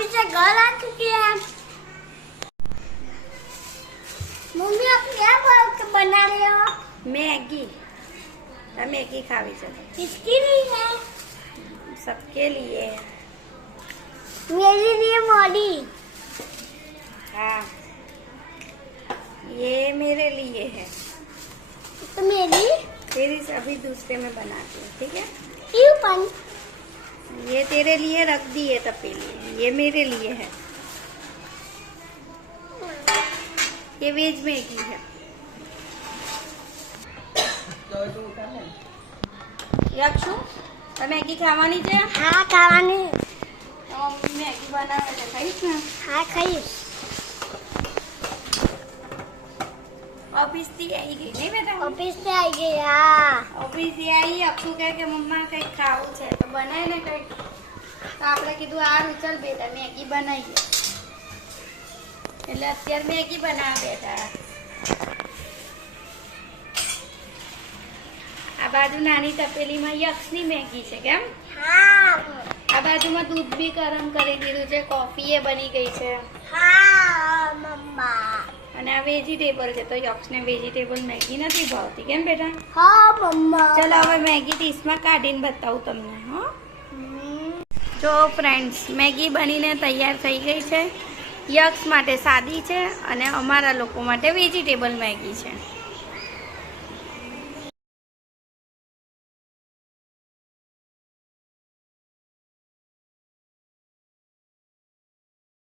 Office से घर आ चुकी है। मम्मी आप क्या बना रहे हो? मैगी। मैगी खावी चलो। किसके लिए है? सबके लिए। मेरे लिए मॉडी। हाँ, ये मेरे लिए है। तो मेरी तेरी अभी दूसरे में बनाती हूँ, ठीक है? क्यों पन? ये तेरे लिए रख दी है तपेली, ये मेरे लिए है। ये वेज मैगी है। યક્ષુ મેગી ખાવાની છે? हाँ खावानी। તો મેગી બનાવે છે, ખાઈશ ને? हाँ खाइए। ઓફિસ થી આવી ગઈ નહીં બેટા? ऑफिस से आई गई। हाँ ઓફિસ થી આવી, અક્ષુ કહે કે મમ્મા કંઈક ખાવું છે તો બનાય ને કંઈક. તો આપણે કીધું સારું ચાલ બેટા મેગી બનાવીએ. એટલે અત્યારે મેગી બનાવવા બેઠા. આ બાજુ નાની તપેલીમાં યક્ષની મેગી છે કેમ? हाँ આ બાજુમાં દૂધ બી ગરમ કરી દીધું છે, કોફી એ બની ગઈ છે हाँ मम्मा। અને આ વેજીટેબલ છે. તો યક્ષને વેજીટેબલ મેગી નથી ભાવતી કેમ બેટા? हाँ मम्मा। ચલો હવે મેગી ડીશમાં કાઢીને બતાવું તમને. હો જો ફ્રેન્ડ્સ, મેગી બનીને તૈયાર થઈ ગઈ છે. યક્ષ માટે સાદી છે અને અમારા લોકો માટે વેજીટેબલ મેગી છે.